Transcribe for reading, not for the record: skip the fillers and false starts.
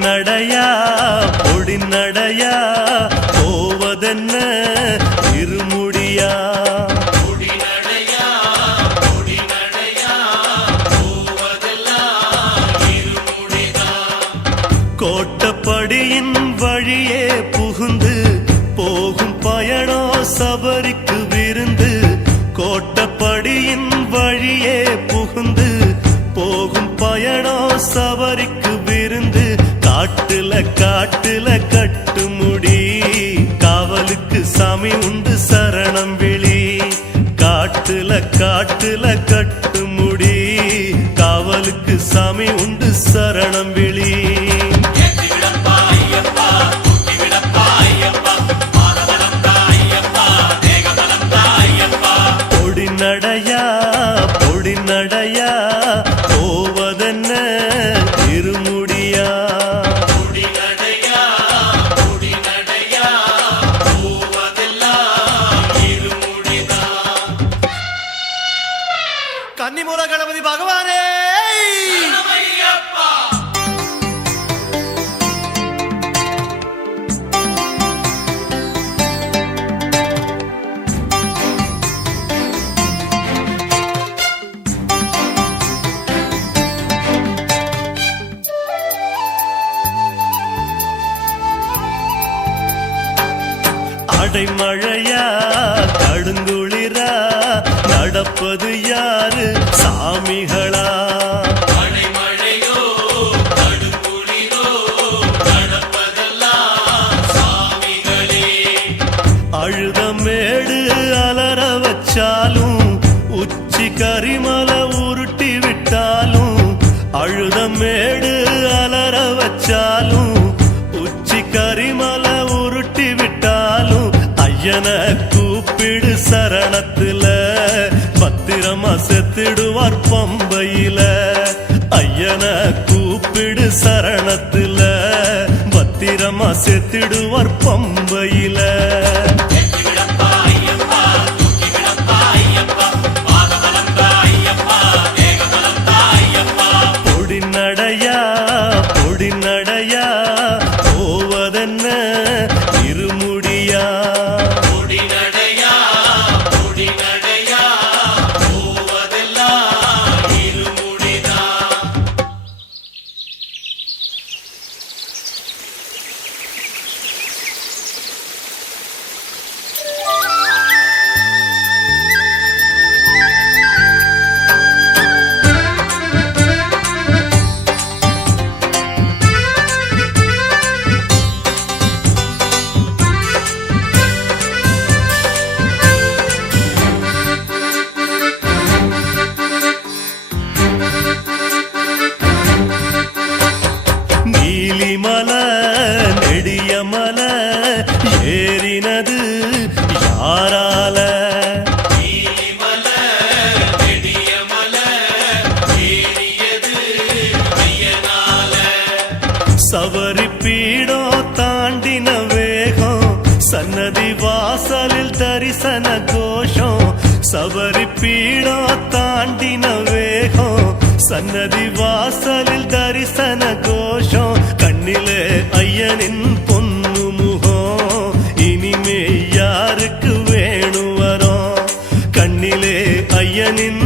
நடையா பொடி நடையா போவதென்ன இருமுடியா கோட்டப்படியின் வழியே புகுந்து போகும் பயணோ சபரிக்கு விருந்து கோட்டப்படியின் வழியே புகுந்து போகும் பயணோ சபரிக்கு விருந்து காட்டுல காட்டுல கட்டுமுடி காவலுக்கு சாமி உண்டு சரணம் விழி காட்டுல காட்டுல கட்டுமுடி காவலுக்கு சாமி உண்டு சரணம் விழி நடையா பொடி நடையா போவதென்ன இருமுடியா கன்னிமூல கணபதி பகவானே அடைமழையா கடுங்குளிரா நடப்பது யாரு சாமிகளா அடைமழையோ கடுங்குளிரோ நடப்பதெல்லாம் சாமிகளே அழுதமேடு அலற வச்சாலும் உச்சி கரிமலை உருட்டி விட்டாலும் அழுதமேடு அலற வச்சாலும் உச்சி கரிமலை உருட்டி விட்டாலும் ஐயன கூப்பிடு சரணத்துல பத்திரமா செத்திடுவார் பம்பையில ஐயன கூப்பிடு சரணத்துல பத்திரமா செத்திடுவார் பம்பையில பொடி நடையா பொடி நடையா போவதென்ன இருமுடியா மலை நெடிய மலை ஏறினது யாரால சபரி பீடம் தாண்டின வேகம் சன்னதி வாசலில் தரிசன கோஷம் சபரி பீடம் தாண்டின வேகம் சன்னதி வாசலில் தரிசன கோஷம் கண்ணிலே ஐயனின் பொன்னு முகம் இனிமே யாருக்கு வேணு வரோம் கண்ணிலே ஐயனின்